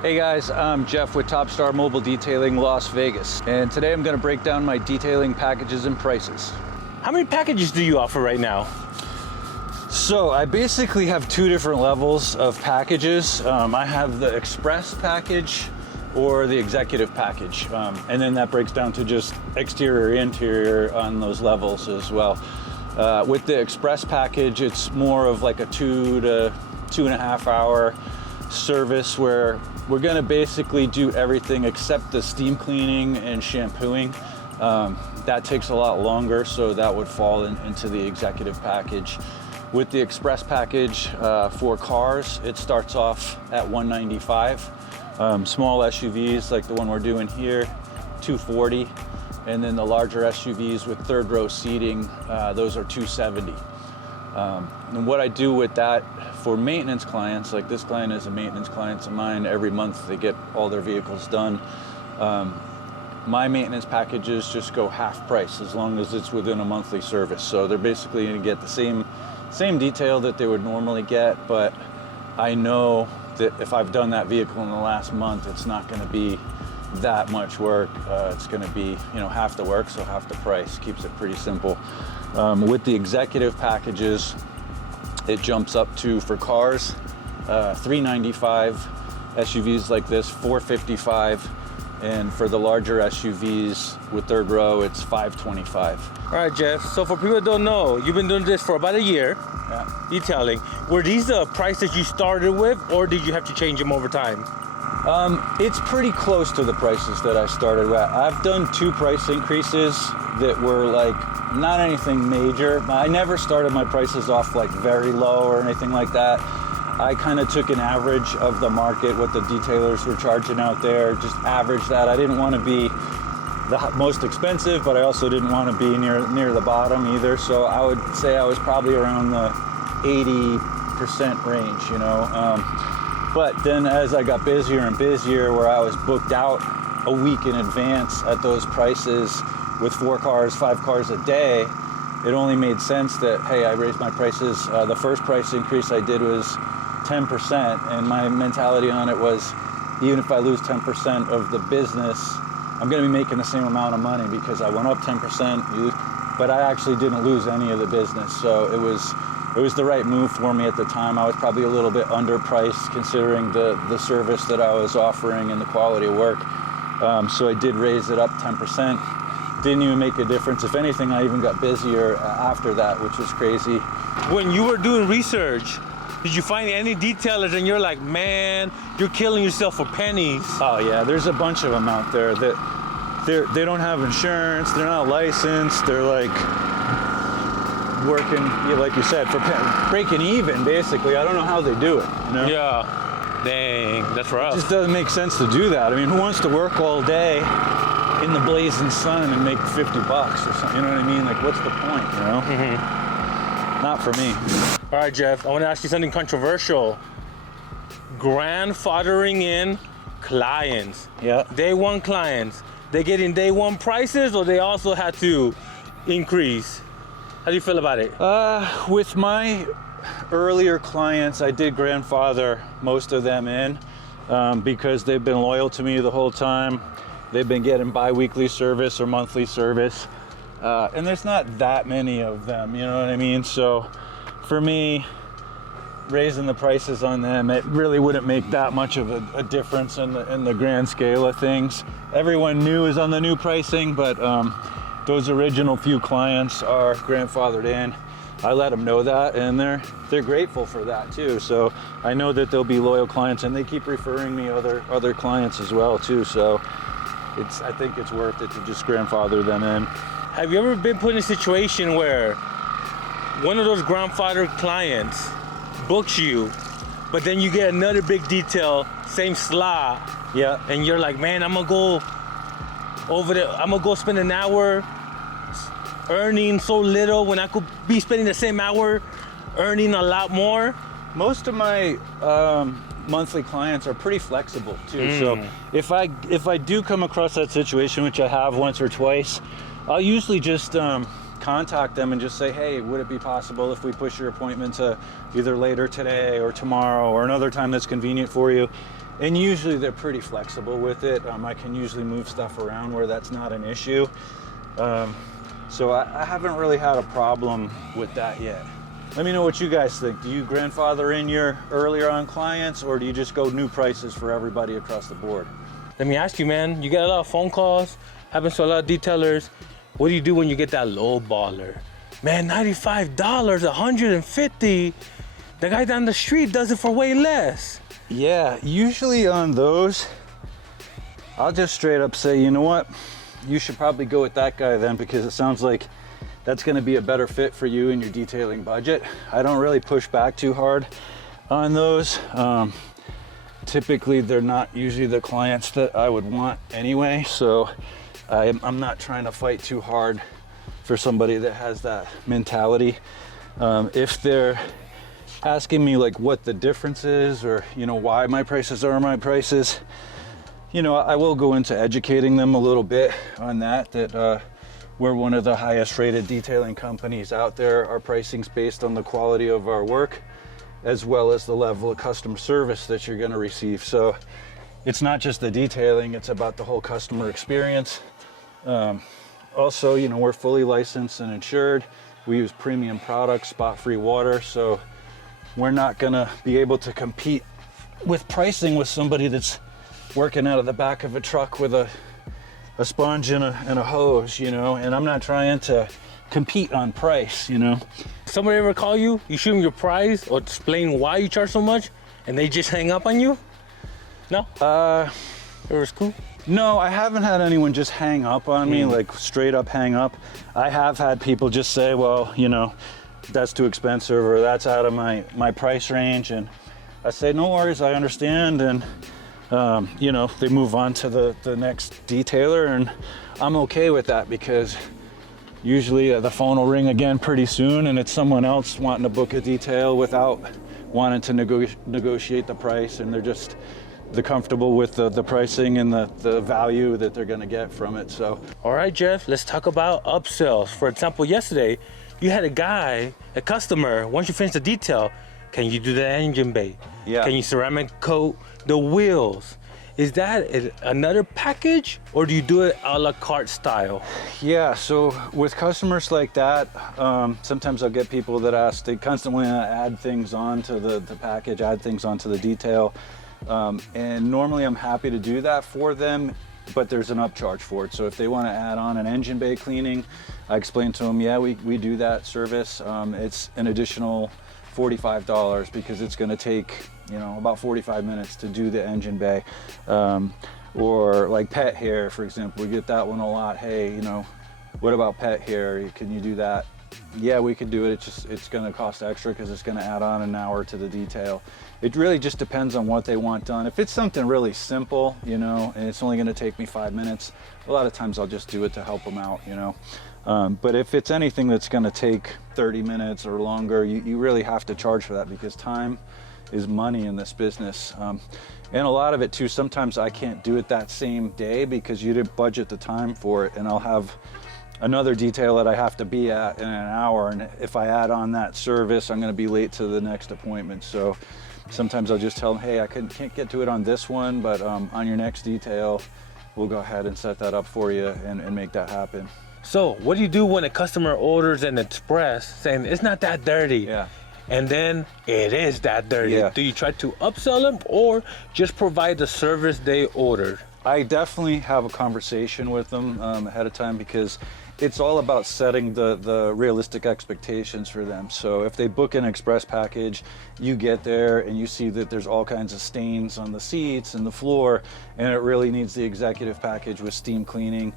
Hey guys, I'm Jeff with Top Star Mobile Detailing Las Vegas, and today I'm going to break down my detailing packages and prices. How many packages do you offer right now? So I basically have two different levels of packages. I have the express package or the executive package, and then that breaks down to just exterior, interior on those levels as well. With the express package, it's more of like a 2 to 2.5 hour service where we're going to basically do everything except the steam cleaning and shampooing. That takes a lot longer, so that would fall into the executive package. With the express package for cars, it starts off at $195. Small SUVs like the one we're doing here, $240, and then the larger SUVs with third row seating, those are $270. And what I do with that for maintenance clients, like this client is a maintenance client of mine, every month they get all their vehicles done. My maintenance packages just go half price as long as it's within a monthly service. So they're basically going to get the same detail that they would normally get, but I know that if I've done that vehicle in the last month, it's not going to be that much work. It's going to be, half the work, so half the price. Keeps it pretty simple. With the executive packages, it jumps up to, for cars, $395, SUVs like this, $455, and for the larger SUVs with third row, it's $525. All right, Jeff. So for people that don't know, you've been doing this for about a year, detailing. Were these the prices you started with, or did you have to change them over time? It's pretty close to the prices that I started with. I've done 2 price increases that were like not anything major. I never started my prices off like very low or anything like that. I kind of took an average of the market, what the detailers were charging out there, just average that. I didn't want to be the most expensive, but I also didn't want to be near the bottom either. So I would say I was probably around the 80% range, But then as I got busier and busier, where I was booked out a week in advance at those prices with 4 cars, 5 cars a day, it only made sense that, hey, I raised my prices. The first price increase I did was 10%, and my mentality on it was, even if I lose 10% of the business, I'm going to be making the same amount of money because I went up 10%, but I actually didn't lose any of the business. So it was the right move for me at the time. I was probably a little bit underpriced considering the service that I was offering and the quality of work. So I did raise it up 10%. Didn't even make a difference. If anything, I even got busier after that, which was crazy. When you were doing research, did you find any detailers and you're like, man, you're killing yourself for pennies? Oh yeah, there's a bunch of them out there that they don't have insurance, they're not licensed, they're like working, like you said, for breaking even, basically. I don't know how they do it, Yeah, dang, that's rough. It just doesn't make sense to do that. I mean, who wants to work all day in the blazing sun and make $50 or something? You know what I mean? Like, what's the point, Not for me. All right, Jeff, I want to ask you something controversial. Grandfathering in clients. Yeah. Day one clients. They getting day one prices, or they also had to increase? How do you feel about it? With my earlier clients, I did grandfather most of them in because they've been loyal to me the whole time. They've been getting bi-weekly service or monthly service. And there's not that many of them, you know what I mean? So for me, raising the prices on them, it really wouldn't make that much of a difference in the grand scale of things. Everyone new is on the new pricing, but those original few clients are grandfathered in. I let them know that, and they're grateful for that too. So I know that they'll be loyal clients, and they keep referring me other clients as well too. So I think it's worth it to just grandfather them in. Have you ever been put in a situation where one of those grandfather clients books you, but then you get another big detail, same slot, Yeah. and you're like, man, I'm gonna go over there, I'm gonna go spend an hour earning so little when I could be spending the same hour earning a lot more? Most of my monthly clients are pretty flexible too. So if I do come across that situation, which I have once or twice, I'll usually just contact them and just say, hey, would it be possible if we push your appointment to either later today or tomorrow or another time that's convenient for you? And usually they're pretty flexible with it. I can usually move stuff around where that's not an issue. So I haven't really had a problem with that yet. Let me know what you guys think. Do you grandfather in your earlier on clients, or do you just go new prices for everybody across the board? Let me ask you, man, you get a lot of phone calls, happens to a lot of detailers. What do you do when you get that low baller? Man, $95, $150. The guy down the street does it for way less. Yeah, usually on those, I'll just straight up say, you know what? You should probably go with that guy then, because it sounds like that's gonna be a better fit for you and your detailing budget. I don't really push back too hard on those. Typically, they're not usually the clients that I would want anyway, so I'm not trying to fight too hard for somebody that has that mentality. If they're asking me like what the difference is, or why my prices are my prices, I will go into educating them a little bit on that we're one of the highest rated detailing companies out there. Our pricing's based on the quality of our work as well as the level of customer service that you're going to receive. So it's not just the detailing, it's about the whole customer experience. Also, we're fully licensed and insured. We use premium products, spot-free water, so we're not gonna be able to compete with pricing with somebody that's working out of the back of a truck with a sponge and a hose, and I'm not trying to compete on price, Somebody ever call you, you shoot them your price or explain why you charge so much, and they just hang up on you? No? It was cool? No, I haven't had anyone just hang up on me, like straight up hang up. I have had people just say, well, that's too expensive, or that's out of my price range. And I say, no worries, I understand. And, they move on to the next detailer, and I'm okay with that, because usually the phone will ring again pretty soon, and it's someone else wanting to book a detail without wanting to negotiate the price, and they're comfortable with the pricing and the value that they're going to get from it. So, all right, Jeff, let's talk about upsells. For example, yesterday you had a customer, once you finish the detail, can you do the engine bay? Yeah. Can you ceramic coat the wheels? Is that another package, or do you do it a la carte style? Yeah, so with customers like that, sometimes I'll get people that ask, they constantly add things onto the package, add things onto the detail. And normally I'm happy to do that for them, but there's an upcharge for it. So if they want to add on an engine bay cleaning, I explain to them, yeah, we do that service. It's an additional $45 because it's going to take, about 45 minutes to do the engine bay. Or like pet hair, for example, we get that one a lot. Hey, what about pet hair? Can you do that? Yeah, we could do it. It's going to cost extra because it's going to add on an hour to the detail. It really just depends on what they want done. If it's something really simple, and it's only going to take me 5 minutes, a lot of times I'll just do it to help them out, But if it's anything that's going to take 30 minutes or longer, you really have to charge for that, because time is money in this business. And a lot of it too, sometimes I can't do it that same day because you didn't budget the time for it, and I'll have another detail that I have to be at in an hour, and if I add on that service, I'm going to be late to the next appointment. So sometimes I'll just tell them, hey, I can't get to it on this one, but on your next detail, we'll go ahead and set that up for you and make that happen. So what do you do when a customer orders an express saying it's not that dirty? Yeah. And then it is that dirty. Yeah. Do you try to upsell them or just provide the service they ordered? I definitely have a conversation with them ahead of time, because it's all about setting the realistic expectations for them. So if they book an express package, you get there and you see that there's all kinds of stains on the seats and the floor, and it really needs the executive package with steam cleaning.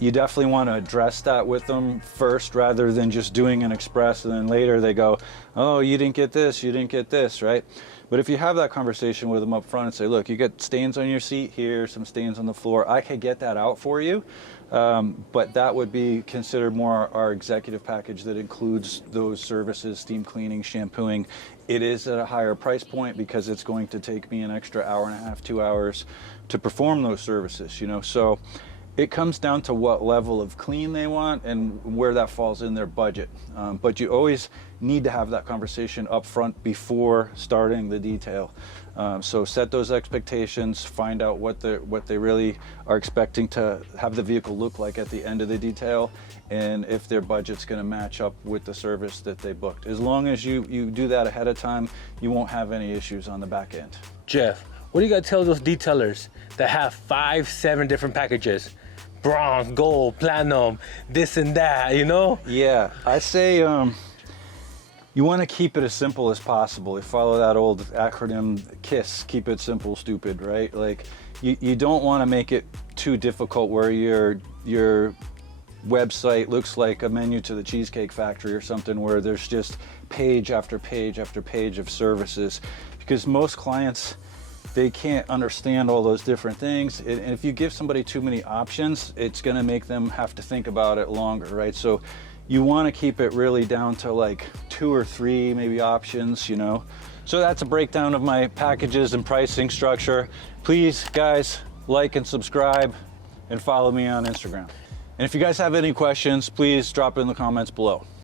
You definitely want to address that with them first, rather than just doing an express and then later they go, oh, you didn't get this, right? But if you have that conversation with them up front and say, look, you got stains on your seat here, some stains on the floor, I could get that out for you. But that would be considered more our executive package that includes those services, steam cleaning, shampooing. It is at a higher price point because it's going to take me an extra hour and a half, 2 hours to perform those services, So It comes down to what level of clean they want and where that falls in their budget. But you always need to have that conversation up front before starting the detail. So set those expectations, find out what they really are expecting to have the vehicle look like at the end of the detail, and if their budget's gonna match up with the service that they booked. As long as you do that ahead of time, you won't have any issues on the back end. Jeff, what do you got to tell those detailers that have 5, 7 different packages? Bronze, gold, platinum, this and that, you know? Yeah, I say you want to keep it as simple as possible. You follow that old acronym KISS, keep it simple, stupid, right? Like you don't want to make it too difficult where your website looks like a menu to the Cheesecake Factory or something, where there's just page after page after page of services, because most clients, they can't understand all those different things. And if you give somebody too many options, it's gonna make them have to think about it longer, right? So you wanna keep it really down to like 2 or 3 maybe options, you know? So that's a breakdown of my packages and pricing structure. Please, guys, like and subscribe and follow me on Instagram. And if you guys have any questions, please drop it in the comments below.